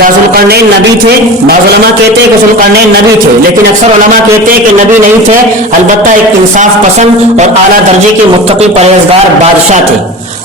کیا ذوالقرنین نبی تھے؟ بعض علماء کہتے ہیں کہ ذوالقرنین نبی تھے، لیکن اکثر علماء کہتے ہیں کہ نبی نہیں تھے، البتہ ایک انصاف پسند اور اعلیٰ درجے کے متقی پرہیزگار بادشاہ تھے۔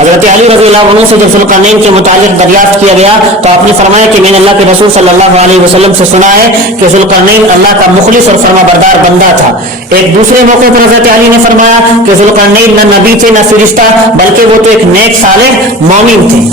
حضرت علی رضی اللہ عنہ سے جب ذوالقرنین کے متعلق دریافت کیا گیا تو آپ نے فرمایا کہ میں نے اللہ کے رسول صلی اللہ علیہ وسلم سے سنا ہے کہ ذوالقرنین اللہ کا مخلص اور فرما بردار بندہ تھا۔ ایک دوسرے موقع پر حضرت علی نے فرمایا کہ ذوالقرنین نہ نبی تھے نہ فرشتہ، بلکہ وہ تو ایک نیک صالح مومن تھے۔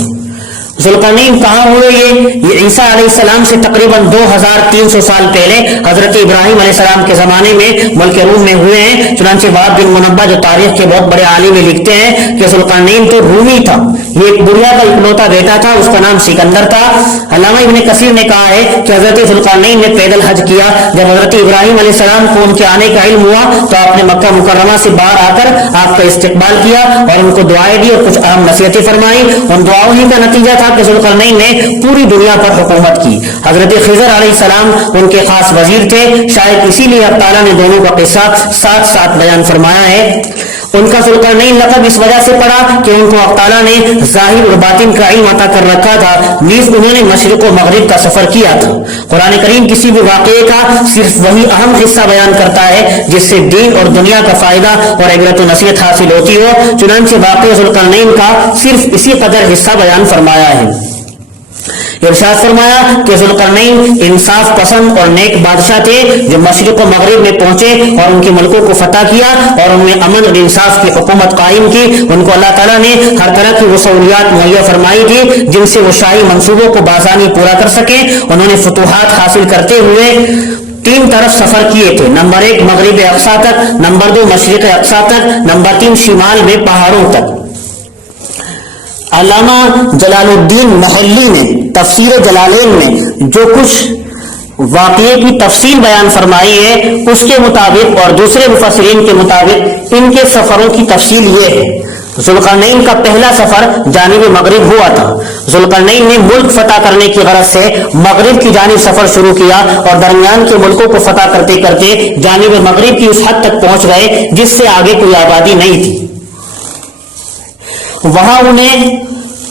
ذوالقرنین کہاں ہوئے؟ یہ عیسیٰ علیہ السلام سے تقریباً 2300 سال پہلے حضرت ابراہیم علیہ السلام کے زمانے میں ملک روم میں ہوئے ہیں۔ چنانچہ وہب بن منبہ جو تاریخ کے بہت بڑے عالم لکھتے ہیں کہ ذوالقرنین تو رومی تھا، یہ ایک بڑھیا کا اکلوتا بیٹا تھا، اس کا نام سکندر تھا۔ علامہ ابن کثیر نے کہا ہے کہ حضرت ذوالقرنین نے پیدل حج کیا۔ جب حضرت ابراہیم علیہ السلام کو ان کے آنے کا علم ہوا تو آپ نے مکہ مکرمہ سے باہر آ کر آپ کا استقبال کیا اور ان کو دعائیں دی اور کچھ اہم نصیحتیں فرمائی۔ ان دعاؤں ہی کا نتیجہ تھا کہ ذوالقرنین نے پوری دنیا پر حکومت کی۔ حضرت خضر علیہ السلام ان کے خاص وزیر تھے، شاید اسی لیے اللہ تعالیٰ نے دونوں کا قصہ ساتھ ساتھ بیان فرمایا ہے۔ ان کا ذوالقرنین لقب اس وجہ سے پڑا کہ ان کو اللہ تعالیٰ نے ظاہر اور باطن کا علم عطا کر رکھا تھا، نیز انہوں نے مشرق و مغرب کا سفر کیا تھا۔ قرآن کریم کسی بھی واقعے کا صرف وہی اہم حصہ بیان کرتا ہے جس سے دین اور دنیا کا فائدہ اور عبرت و نصیحت حاصل ہوتی ہو، چنانچہ واقعہ ذوالقرنین کا صرف اسی قدر حصہ بیان فرمایا ہے۔ ارشاد فرمایا کہ ذوالقرنین انصاف پسند اور نیک بادشاہ تھے جو مشرق و مغرب میں پہنچے اور ان کے ملکوں کو فتح کیا اور ان میں امن اور انصاف کی حکومت قائم کی۔ ان کو اللہ تعالیٰ نے ہر طرح کی وہ سہولیات مہیا فرمائی تھی جن سے وہ شاہی منصوبوں کو بآسانی پورا کر سکیں۔ انہوں نے فتوحات حاصل کرتے ہوئے 3 طرف سفر کیے تھے، نمبر 1 مغرب اقصیٰ تک، نمبر 2 مشرق اقصیٰ تک، نمبر 3 شمال میں پہاڑوں تک۔ علامہ جلال الدین محلی نے تفسیر جلالین میں جو کچھ واقعے کی تفصیل بیان فرمائی ہے اس کے مطابق اور دوسرے مفسرین کے مطابق ان کے سفروں کی تفصیل یہ ہے۔ ذوالقرنین کا پہلا سفر جانب مغرب ہوا تھا۔ ذوالقرنین نے ملک فتح کرنے کی غرض سے مغرب کی جانب سفر شروع کیا اور درمیان کے ملکوں کو فتح کرتے کرتے جانب مغرب کی اس حد تک پہنچ گئے جس سے آگے کوئی آبادی نہیں تھی۔ وہاں انہیں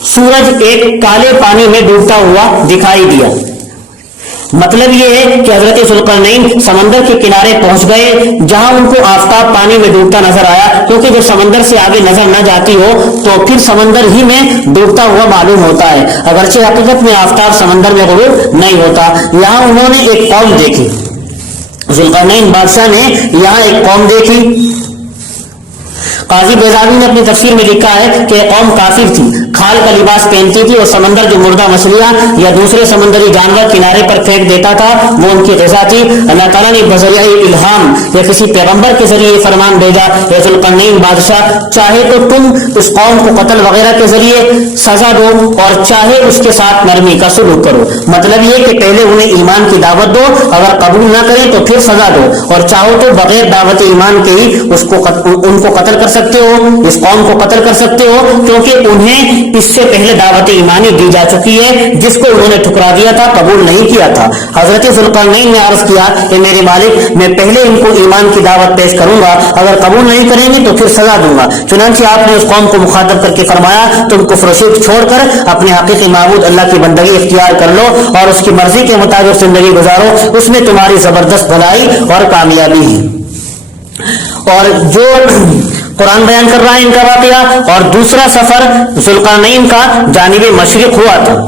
سورج ایک کالے پانی میں ڈوبتا ہوا دکھائی دیا۔ مطلب یہ ہے کہ حضرت ذوالقرنین سمندر کے کنارے پہنچ گئے جہاں ان کو آفتاب پانی میں ڈوبتا نظر آیا، کیونکہ جب سمندر سے آگے نظر نہ جاتی ہو تو پھر سمندر ہی میں ڈوبتا ہوا معلوم ہوتا ہے، اگرچہ حقیقت میں آفتاب سمندر میں غروب نہیں ہوتا۔ یہاں انہوں نے ایک قوم دیکھی، ذوالقرنین بادشاہ نے یہاں ایک قوم دیکھی۔ قاضی بیضاوی نے اپنی تفسیر میں لکھا ہے کہ قوم کافر تھی، کھال کا لباس پہنتی تھی اور سمندر جو مردہ مچھلیاں یا دوسرے سمندری جانور کنارے پر پھینک دیتا تھا وہ ان کی غذا تھی۔ اللہ تعالیٰ نے بذریعہ الہام یا کسی پیغمبر کے ذریعے یہ فرمان بھیجا کہ ذوالقرنین بادشاہ چاہے تو تم اس قوم کو قتل وغیرہ کے ذریعے سزا دو اور چاہے اس کے ساتھ نرمی کا سلوک کرو۔ مطلب یہ کہ پہلے انہیں ایمان کی دعوت دو، اگر قبول نہ کریں تو پھر سزا دو، اور چاہو تو بغیر دعوت ایمان کے ہی ان کو قتل کر سکتے ہو، اس قوم کو قتل کر سکتے ہو، کیونکہ انہیں اس سے پہلے دعوت ایمانی دی جا چکی ہے جس کو انہوں نے ٹھکرا دیا تھا، قبول نہیں کیا تھا۔ حضرت ذوالقرنین نے عرض کیا کہ میرے مالک، میں پہلے ان کو ایمان کی دعوت پیش کروں گا، اگر قبول نہیں کریں گے تو پھر سزا دوں گا۔ چنانچہ آپ نے اس قوم کو مخاطب کر کے فرمایا تم کفر و شرک چھوڑ کر اپنے حقیقی معبود اللہ کی بندگی اختیار کر لو اور اس کی مرضی کے مطابق زندگی گزارو، اس میں تمہاری زبردست بھلائی اور کامیابی ہے۔ اور جو قرآن بیان کر رہا ہے ان کا واقعہ، اور دوسرا سفر ذوالقرنین کا جانب مشرق ہوا تھا۔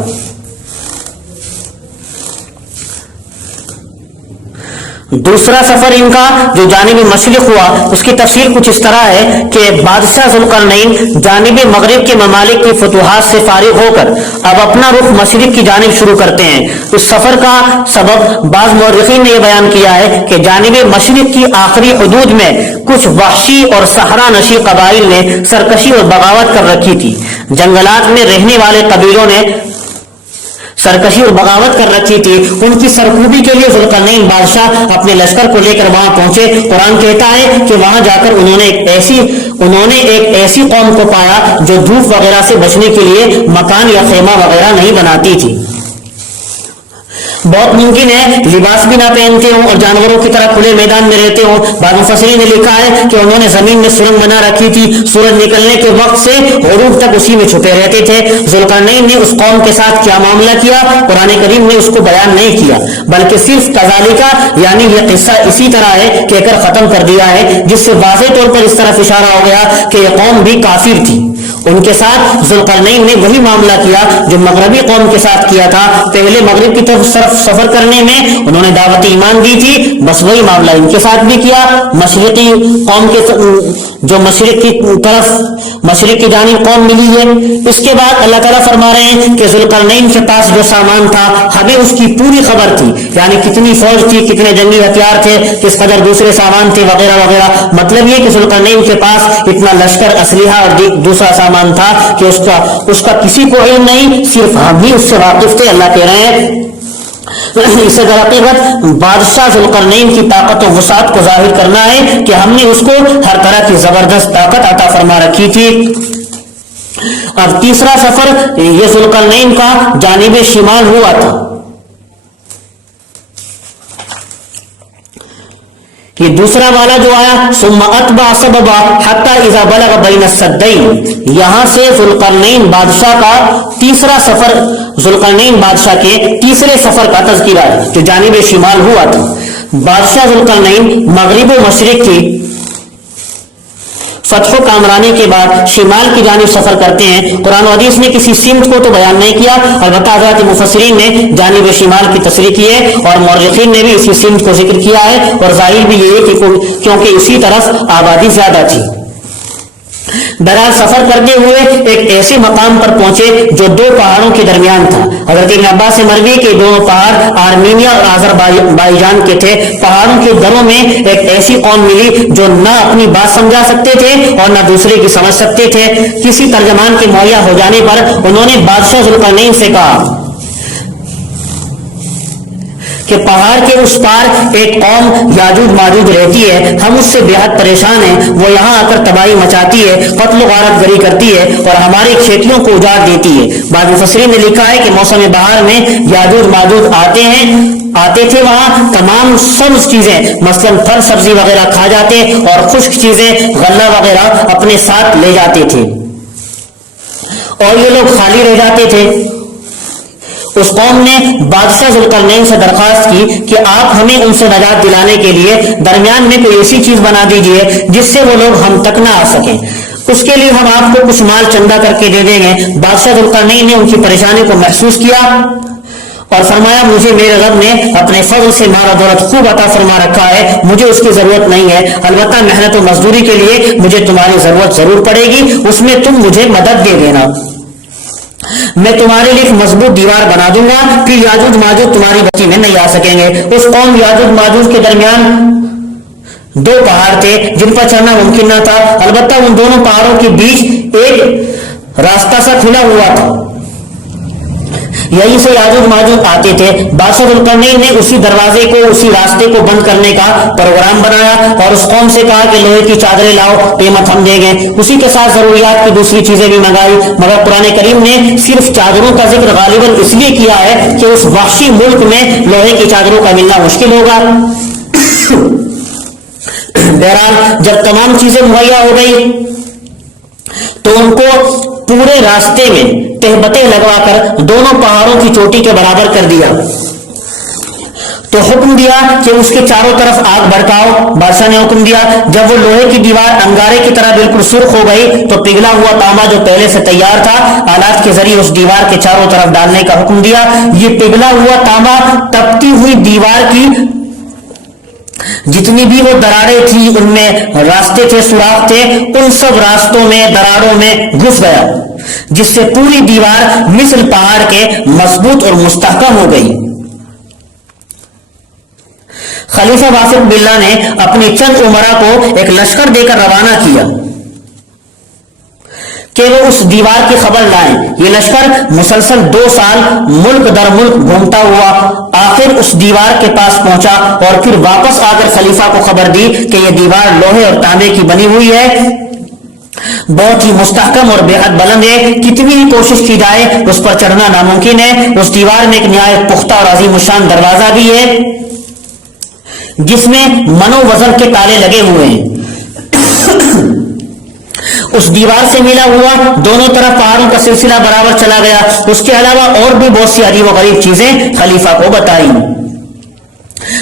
دوسرا سفر ان کا جو جانب مشرق ہوا اس کی تفصیل کچھ اس طرح ہے کہ بادشاہ ذوالقرنین جانب مغرب کے ممالک کی فتوحات سے فارغ ہو کر اب اپنا رخ مشرق کی جانب شروع کرتے ہیں۔ اس سفر کا سبب بعض مورخین نے یہ بیان کیا ہے کہ جانب مشرق کی آخری حدود میں کچھ وحشی اور صحرا نشی قبائل نے سرکشی اور بغاوت کر رکھی تھی۔ جنگلات میں رہنے والے قبیلوں نے سرکشی اور بغاوت کر رکھی تھی، ان کی سرکوبی کے لیے ذوالقرنین بادشاہ اپنے لشکر کو لے کر وہاں پہنچے۔ قرآن کہتا ہے کہ وہاں جا کر انہوں نے ایک ایسی قوم کو پایا جو دھوپ وغیرہ سے بچنے کے لیے مکان یا خیمہ وغیرہ نہیں بناتی تھی۔ بہت ممکن ہے لباس بھی نہ پہنتے ہوں اور جانوروں کی طرح کھلے میدان میں رہتے ہوں. بعض مفسرین نے لکھا ہے کہ انہوں نے زمین میں سرنگ بنا رکھی تھی, سورج نکلنے کے وقت سے غروب تک اسی میں چھپے رہتے تھے. ذوالقرنین نے اس قوم کے ساتھ کیا معاملہ کیا قرآن کریم نے اس کو بیان نہیں کیا, بلکہ صرف کذالکا یعنی یہ قصہ اسی طرح ہے کہہ کر ختم کر دیا ہے, جس سے واضح طور پر اس طرف اشارہ ہو گیا کہ یہ قوم بھی کافر تھی. ان کے ساتھ ذوالقرنین نے وہی معاملہ کیا جو مغربی قوم کے ساتھ کیا تھا. پہلے مغرب کی طرف سفر کرنے میں انہوں نے دعوت ایمان دی تھی, بس وہی معاملہ ان کے ساتھ بھی کیا. مشرقی قوم کے جو مشرق کی طرف مشرق کی جانب قوم ملی ہے. اس کے بعد اللہ تعالیٰ فرما رہے ہیں کہ ذوالقرنین کے پاس جو سامان تھا ہمیں اس کی پوری خبر تھی, یعنی کتنی فوج تھی, کتنے جنگی ہتھیار تھے, کس قدر دوسرے سامان تھے وغیرہ وغیرہ. مطلب یہ کہ ذوالقرنین کے پاس اتنا لشکر, اسلحہ اور دوسرا سامان تھا کہ اس کا کسی کو علم نہیں, صرف ہم ہی اس سے واقف تھے. اللہ کہہ رہے ہیں اسے در حقیقت بادشاہ ذوالقرنین کی طاقت و وسعت کو ظاہر کرنا ہے کہ ہم نے اس کو ہر طرح کی زبردست طاقت عطا فرما رکھی تھی. اب تیسرا سفر یہ ذوالقرنین کا جانب شمال ہوا تھا. یہ دوسرا والا جو آیا ثم اتبع سببا حتی اذا بلغ بین السدین, یہاں سے ذوالقرنین بادشاہ کا تیسرا سفر, ذوالقرنین بادشاہ کے تیسرے سفر کا تذکرہ ہے جو جانب شمال ہوا تھا. بادشاہ ذوالقرنین مغرب و مشرق کی فتح و کامرانی کے بعد شمال کی جانب سفر کرتے ہیں. قرآن و حدیث نے کسی سمت کو تو بیان نہیں کیا, البتہ حضرات مفسرین نے جانب شمال کی تصریح کی ہے اور مورخین نے بھی اسی سمت کو ذکر کیا ہے, اور ظاہر بھی یہ ہے کہ کیونکہ اسی طرف آبادی زیادہ تھی. بہرحال سفر کرتے ہوئے ایک ایسے مقام پر پہنچے جو دو پہاڑوں کے درمیان تھا. حضرت ابن عباس سے مروی کہ دونوں پہاڑ آرمینیا اور آذربائیجان کے تھے. پہاڑوں کے دروں میں ایک ایسی قوم ملی جو نہ اپنی بات سمجھا سکتے تھے اور نہ دوسرے کی سمجھ سکتے تھے. کسی ترجمان کے مہیا ہو جانے پر انہوں نے بادشاہ ذوالقرنین سے کہا کہ پہاڑ کے اس پار ایک قوم یاجوج ماجوج رہتی ہے, ہم اس سے بے حد پریشان ہیں. وہ یہاں آ کر تباہی مچاتی ہے, قتل و غارت گری کرتی ہے اور ہماری کھیتیوں کو اجاڑ دیتی ہے. بعض مفسرین نے لکھا ہے کہ موسم بہار میں یاجوج ماجوج آتے تھے, وہاں تمام سبز چیزیں مثلا پھل سبزی وغیرہ کھا جاتے اور خشک چیزیں غلہ وغیرہ اپنے ساتھ لے جاتے تھے اور یہ لوگ خالی رہ جاتے تھے. اس قوم نے بادشاہ ذوالقرنین سے درخواست کی کہ آپ ہمیں ان سے نجات دلانے کے لیے درمیان میں کوئی ایسی چیز بنا دیجئے جس سے وہ لوگ ہم تک نہ آ سکیں, اس کے لیے ہم آپ کو کچھ مال چندہ کر کے دے دیں گے. بادشاہ ذوالقرنین نے ان کی پریشانی کو محسوس کیا اور فرمایا مجھے میرے رب نے اپنے فضل سے مال و دولت خوب عطا فرما رکھا ہے, مجھے اس کی ضرورت نہیں ہے, البتہ محنت و مزدوری کے لیے مجھے تمہاری ضرورت ضرور پڑے گی, اس میں تم مجھے مدد دے دینا. میں تمہارے لیے ایک مضبوط دیوار بنا دوں گا, پھر یاجوج ماجوج تمہاری بستی میں نہیں آ سکیں گے. اس قوم یاجوج ماجوج کے درمیان دو پہاڑ تھے جن پر چڑھنا ممکن نہ تھا, البتہ ان دونوں پہاڑوں کے بیچ ایک راستہ سا کھلا ہوا تھا, یہیں سے یاجوج ماجوج آتے تھے. بادشاہ ذوالقرنین نے اسی دروازے کو, اسی راستے کو بند کرنے کا پروگرام بنایا اور اس قوم سے کہا کہ لوہے کی چادریں لاؤ, قیمت ہم دیں گے. اسی کے ساتھ ضروریات کی دوسری چیزیں بھی منگائی, مگر قرآن کریم نے صرف چادروں کا ذکر غالباً اس لیے کیا ہے کہ اس وحشی ملک میں لوہے کی چادروں کا ملنا مشکل ہوگا. بہرحال جب تمام چیزیں مہیا ہو گئی تو ان کو پورے راستے میں تہبتیں لگوا کر دونوں پہاڑوں کی چوٹی کے برابر کر دیا. تو حکم دیا کہ اس کے چاروں طرف آگ بھڑکاؤ. بادشاہ نے حکم دیا. جب وہ لوہے کی دیوار انگارے کی طرح بالکل سرخ ہو گئی تو پگھلا ہوا تانبا جو پہلے سے تیار تھا آلات کے ذریعے اس دیوار کے چاروں طرف ڈالنے کا حکم دیا. یہ پگھلا ہوا تانبا تپتی ہوئی دیوار کی جتنی بھی وہ دراڑیں تھی, ان میں راستے تھے, سوراخ تھے, ان سب راستوں میں دراڑوں میں گھس گیا, جس سے پوری دیوار مثل پہاڑ کے مضبوط اور مستحکم ہو گئی. خلیفہ واثق باللہ نے اپنی چند امراء کو ایک لشکر دے کر روانہ کیا کہ وہ اس دیوار کی خبر لائیں. یہ لشکر مسلسل 2 سال ملک در ملک گھومتا ہوا آخر اس دیوار کے پاس پہنچا اور پھر واپس آ کر خلیفہ کو خبر دی کہ یہ دیوار لوہے اور تانبے کی بنی ہوئی ہے بہت ہی مستحکم اور بے حد بلند ہے، کتنی ہی کوشش کی جائے اس پر چڑھنا ناممکن ہے۔ اس دیوار میں ایک نہایت پختہ اور عظیم الشان دروازہ بھی ہے جس میں منو وزن کے تالے لگے ہوئے ہیں۔ اس دیوار سے ملا ہوا دونوں طرف پہاڑوں کا سلسلہ برابر چلا گیا۔ اس کے علاوہ اور بھی بہت سی عجیب و غریب چیزیں خلیفہ کو بتائی۔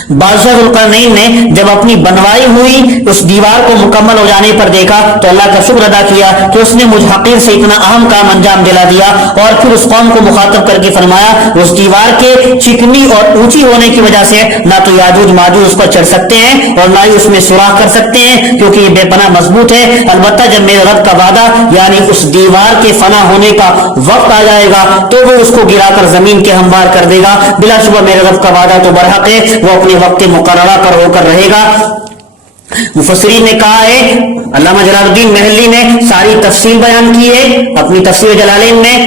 بادشاہ ذوالقرنین نے جب اپنی بنوائی ہوئی اس دیوار کو مکمل ہو جانے پر دیکھا تو اللہ کا شکر ادا کیا کہ اس نے مجھ حقیر سے اتنا اہم کام انجام دلا دیا، اور پھر اس قوم کو مخاطب کر کے فرمایا اس دیوار کے چکنی اور اونچی ہونے کی وجہ سے نہ تو یاجوج ماجوج اس پر چڑھ سکتے ہیں اور نہ ہی اس میں سوراخ کر سکتے ہیں، کیونکہ یہ بے پناہ مضبوط ہے۔ البتہ جب میرے رب کا وعدہ یعنی اس دیوار کے فنا ہونے کا وقت آ جائے گا تو وہ اس کو گرا کر زمین کے ہموار کر دے گا۔ بلا شبہ میرے رب کا وعدہ تو برحق ہے، وہ اپنے وقت مقررہ پر ہو کر رہے گا۔ مفسرین نے کہا ہے، علامہ جلال الدین محلی نے ساری تفصیل بیان کی ہے اپنی تفسیر جلالین میں۔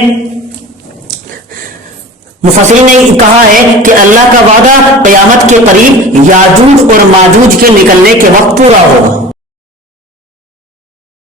مفسرین نے کہا ہے کہ اللہ کا وعدہ قیامت کے قریب یاجوج اور ماجوج کے نکلنے کے وقت پورا ہوگا۔